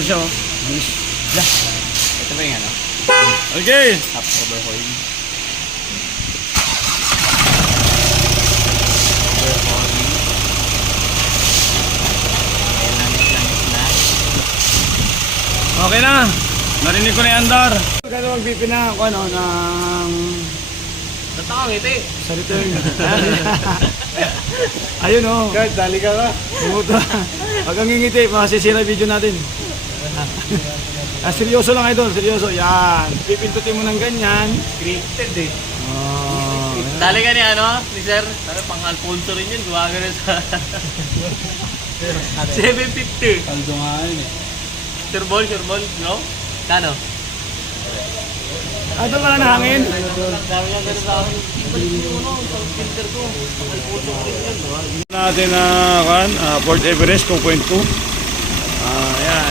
ano siya, oh. Ito ba yung ano? Okay. Half overhaul. Overhauling. Ayan, langis na. Okay na. Narinig ko na yung andar. Kaya magpipina ako, ano, ng... Tatang ito eh. Sa return. Ayun, oh. Guard, dali ka ba? Bumuta. Pag ang ngingiti, masisira video natin. Seryoso lang idol, seryoso. Yan. Pipintutin mo ng ganyan. Scripted eh. Oh. Dali ka ni ano, ni sir? Tara, pang Alfonso rin yun. Gawa ka rin sa... 750. Kaldo nga yun eh. Sure ball, no? Kano? Idol wala na hangin. Dami lang ganun sa akin. Ibalik mo yung ano, sa filter ko. Pang Alfonso rin yun. Natin na Fort Everest 2.2.